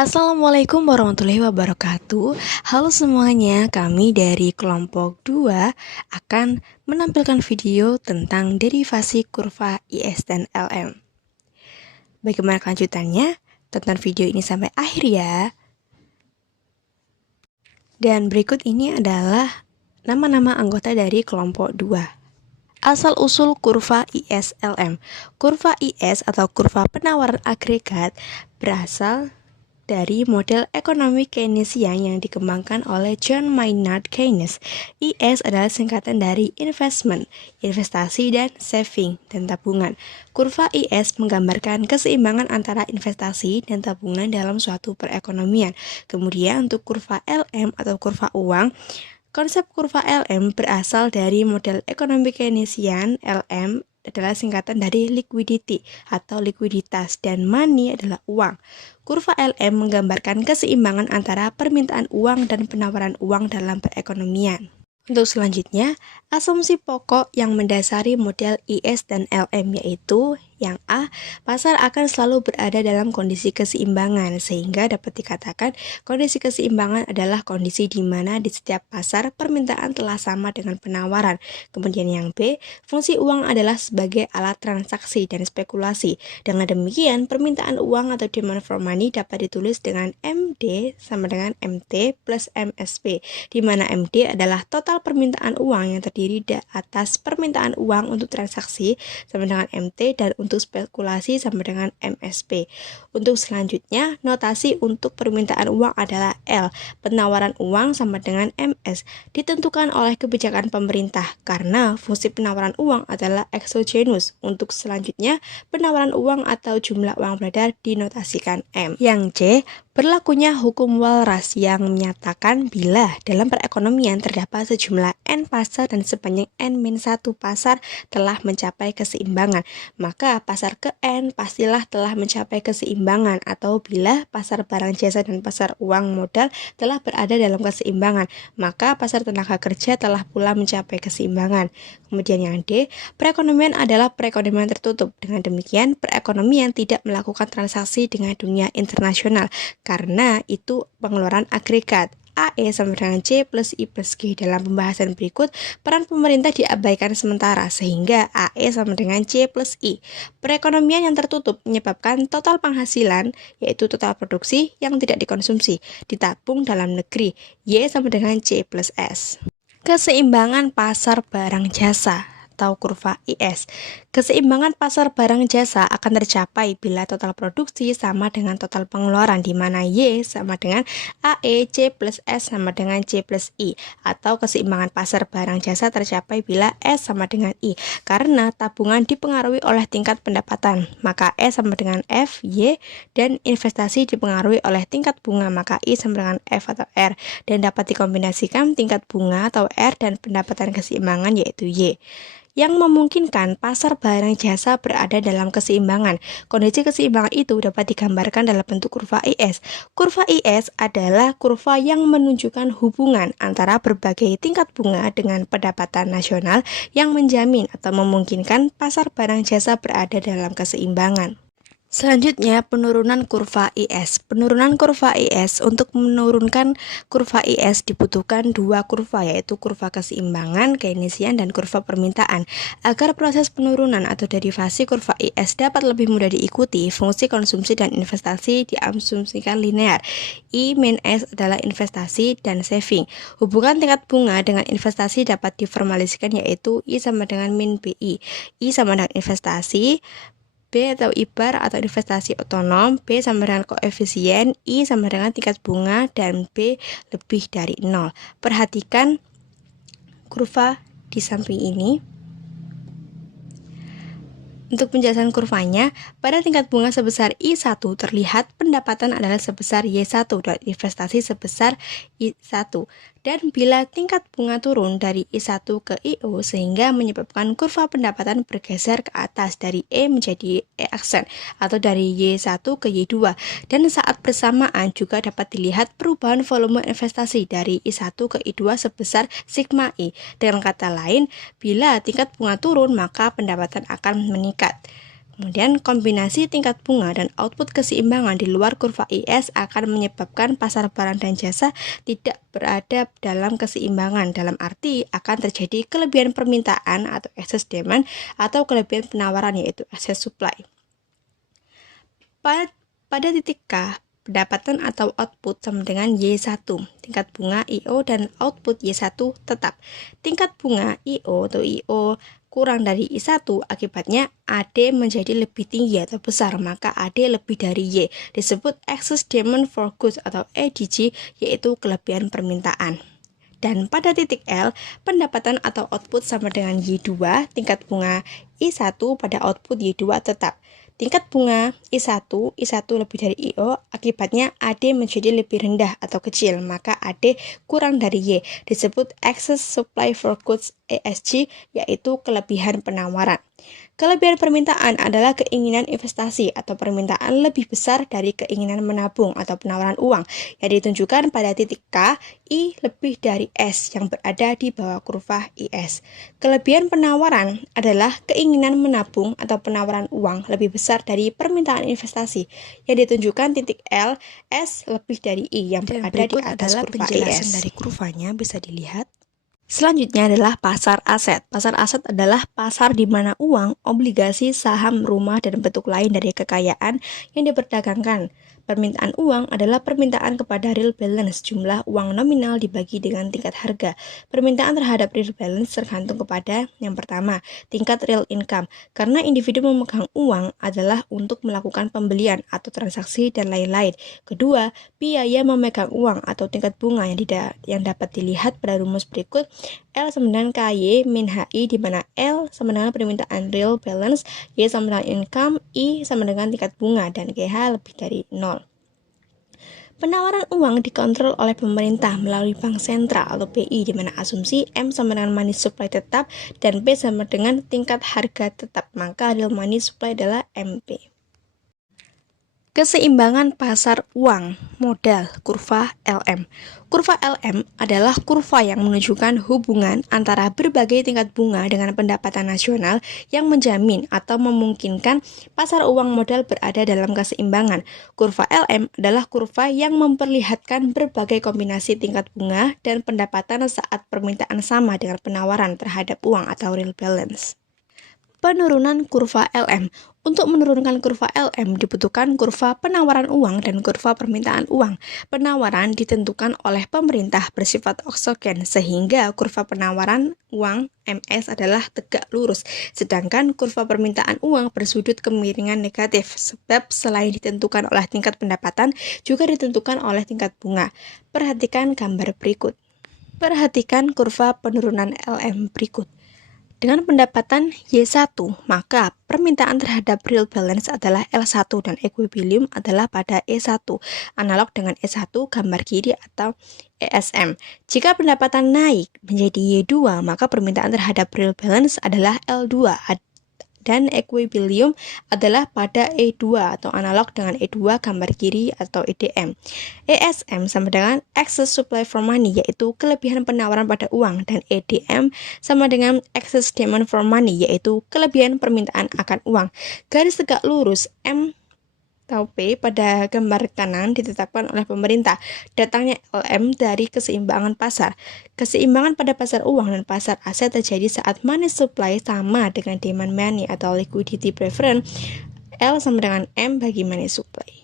Assalamualaikum warahmatullahi wabarakatuh. Halo semuanya, kami dari kelompok 2 akan menampilkan video tentang derivasi kurva IS dan LM. Bagaimana kelanjutannya? Tonton video ini sampai akhir ya. Dan berikut ini adalah nama-nama anggota dari kelompok 2. Asal-usul kurva IS-LM. Kurva IS atau kurva penawaran agregat berasal dari model ekonomi Keynesian yang dikembangkan oleh John Maynard Keynes. IS adalah singkatan dari investment, investasi dan saving dan tabungan. Kurva IS menggambarkan keseimbangan antara investasi dan tabungan dalam suatu perekonomian. Kemudian untuk kurva LM atau kurva uang, konsep kurva LM berasal dari model ekonomi Keynesian. LM adalah singkatan dari liquidity atau likuiditas dan money adalah uang. Kurva LM menggambarkan keseimbangan antara permintaan uang dan penawaran uang dalam perekonomian. Untuk selanjutnya, asumsi pokok yang mendasari model IS dan LM yaitu yang A, pasar akan selalu berada dalam kondisi keseimbangan, sehingga dapat dikatakan kondisi keseimbangan adalah kondisi di mana di setiap pasar permintaan telah sama dengan penawaran. Kemudian yang B, fungsi uang adalah sebagai alat transaksi dan spekulasi. Dengan demikian, permintaan uang atau demand for money dapat ditulis dengan MD sama dengan MT plus MSP, di mana MD adalah total permintaan uang yang terdiri atas permintaan uang untuk transaksi sama dengan MT dan untuk spekulasi sama dengan MSP. Untuk selanjutnya, notasi untuk permintaan uang adalah L. Penawaran uang sama dengan MS. Ditentukan oleh kebijakan pemerintah karena fungsi penawaran uang adalah exogenous. Untuk selanjutnya, penawaran uang atau jumlah uang beredar dinotasikan M. Yang C, berlakunya hukum Walras yang menyatakan bila dalam perekonomian terdapat sejumlah N pasar dan sepanjang N-1 pasar telah mencapai keseimbangan, maka pasar ke N pastilah telah mencapai keseimbangan, atau bila pasar barang jasa dan pasar uang modal telah berada dalam keseimbangan, maka pasar tenaga kerja telah pula mencapai keseimbangan. Kemudian yang D, perekonomian adalah perekonomian tertutup. Dengan demikian, perekonomian tidak melakukan transaksi dengan dunia internasional karena itu pengeluaran agregat. AE sama dengan C plus I plus G. Dalam pembahasan berikut, peran pemerintah diabaikan sementara sehingga AE sama dengan C plus I. Perekonomian yang tertutup menyebabkan total penghasilan, yaitu total produksi yang tidak dikonsumsi, ditabung dalam negeri. Y sama dengan C plus S. Keseimbangan pasar barang jasa atau kurva IS. Keseimbangan pasar barang jasa akan tercapai bila total produksi sama dengan total pengeluaran, di mana Y sama dengan AE, C plus S sama dengan C plus I, atau keseimbangan pasar barang jasa tercapai bila S sama dengan I, karena tabungan dipengaruhi oleh tingkat pendapatan, maka S sama dengan F, Y, dan investasi dipengaruhi oleh tingkat bunga, maka I sama dengan F atau R, dan dapat dikombinasikan tingkat bunga atau R dan pendapatan keseimbangan yaitu Y, yang memungkinkan pasar barang jasa berada dalam keseimbangan. Kondisi keseimbangan itu dapat digambarkan dalam bentuk kurva IS. Kurva IS adalah kurva yang menunjukkan hubungan antara berbagai tingkat bunga dengan pendapatan nasional yang menjamin atau memungkinkan pasar barang jasa berada dalam keseimbangan. Selanjutnya, penurunan kurva IS. Penurunan kurva IS, untuk menurunkan kurva IS dibutuhkan dua kurva, yaitu kurva keseimbangan Keynesian dan kurva permintaan. Agar proses penurunan atau derivasi kurva IS dapat lebih mudah diikuti, fungsi konsumsi dan investasi diasumsikan linear. I min S adalah investasi dan saving. Hubungan tingkat bunga dengan investasi dapat diformalisikan, yaitu I sama dengan min BI. I sama dengan investasi, B atau IBAR atau investasi otonom, B sama dengan koefisien, I sama dengan tingkat bunga, dan B lebih dari 0. Perhatikan kurva di samping ini. Untuk penjelasan kurvanya, pada tingkat bunga sebesar I1 terlihat pendapatan adalah sebesar Y1 dan investasi sebesar I1. Dan bila tingkat bunga turun dari I1 ke IO sehingga menyebabkan kurva pendapatan bergeser ke atas dari E menjadi E aksen atau dari Y1 ke Y2. Dan saat bersamaan juga dapat dilihat perubahan volume investasi dari I1 ke I2 sebesar sigma I. Dengan kata lain, bila tingkat bunga turun maka pendapatan akan meningkat. Kemudian kombinasi tingkat bunga dan output keseimbangan di luar kurva IS akan menyebabkan pasar barang dan jasa tidak berada dalam keseimbangan, dalam arti akan terjadi kelebihan permintaan atau excess demand atau kelebihan penawaran yaitu excess supply. Pada titik K, pendapatan atau output sama dengan Y1, tingkat bunga IO dan output Y1 tetap. Tingkat bunga IO atau IO kurang dari I1, akibatnya AD menjadi lebih tinggi atau besar, maka AD lebih dari Y, disebut excess demand for goods atau EDG, yaitu kelebihan permintaan. Dan pada titik L, pendapatan atau output sama dengan Y2, tingkat bunga I1 pada output Y2 tetap. Tingkat bunga I1 lebih dari IO, akibatnya AD menjadi lebih rendah atau kecil, maka AD kurang dari Y, disebut excess supply for goods ESG, yaitu kelebihan penawaran. Kelebihan permintaan adalah keinginan investasi atau permintaan lebih besar dari keinginan menabung atau penawaran uang, yang ditunjukkan pada titik K, I lebih dari S yang berada di bawah kurva IS. Kelebihan penawaran adalah keinginan menabung atau penawaran uang lebih besar dari permintaan investasi, yang ditunjukkan titik L, S lebih dari I yang berada di atas kurva IS. Dari kurvanya bisa dilihat. Selanjutnya adalah pasar aset. Pasar aset adalah pasar di mana uang, obligasi, saham, rumah, dan bentuk lain dari kekayaan yang diperdagangkan. Permintaan uang adalah permintaan kepada real balance, jumlah uang nominal dibagi dengan tingkat harga. Permintaan terhadap real balance tergantung kepada yang pertama, tingkat real income. Karena individu memegang uang adalah untuk melakukan pembelian atau transaksi dan lain-lain. Kedua, biaya memegang uang atau tingkat bunga yang dapat dilihat pada rumus berikut. L sama dengan KY min HI, di mana L sama dengan permintaan real balance, Y sama dengan income, I sama dengan tingkat bunga, dan GH lebih dari 0. Penawaran uang dikontrol oleh pemerintah melalui bank sentral atau BI, di mana asumsi M sama dengan money supply tetap dan P sama dengan tingkat harga tetap, maka real money supply adalah MP. Keseimbangan pasar uang modal kurva LM. Kurva LM adalah kurva yang menunjukkan hubungan antara berbagai tingkat bunga dengan pendapatan nasional yang menjamin atau memungkinkan pasar uang modal berada dalam keseimbangan. Kurva LM adalah kurva yang memperlihatkan berbagai kombinasi tingkat bunga dan pendapatan saat permintaan sama dengan penawaran terhadap uang atau real balance. Penurunan kurva LM. Untuk menurunkan kurva LM dibutuhkan kurva penawaran uang dan kurva permintaan uang. Penawaran ditentukan oleh pemerintah bersifat oksogen, sehingga kurva penawaran uang MS adalah tegak lurus, sedangkan kurva permintaan uang bersudut kemiringan negatif, sebab selain ditentukan oleh tingkat pendapatan, juga ditentukan oleh tingkat bunga. Perhatikan gambar berikut. Perhatikan kurva penurunan LM berikut. Dengan pendapatan Y1, maka permintaan terhadap real balance adalah L1 dan equilibrium adalah pada E1, analog dengan E1 gambar kiri atau ESM. Jika pendapatan naik menjadi Y2, maka permintaan terhadap real balance adalah L2 dan equilibrium adalah pada E2 atau analog dengan E2 gambar kiri atau EDM. ESM sama dengan excess supply for money, yaitu kelebihan penawaran pada uang, dan EDM sama dengan excess demand for money, yaitu kelebihan permintaan akan uang. Garis tegak lurus M atau P pada gambar kanan ditetapkan oleh pemerintah. Datangnya LM dari keseimbangan pasar. Keseimbangan pada pasar uang dan pasar aset terjadi saat money supply sama dengan demand money atau liquidity preference. L sama dengan M bagi money supply.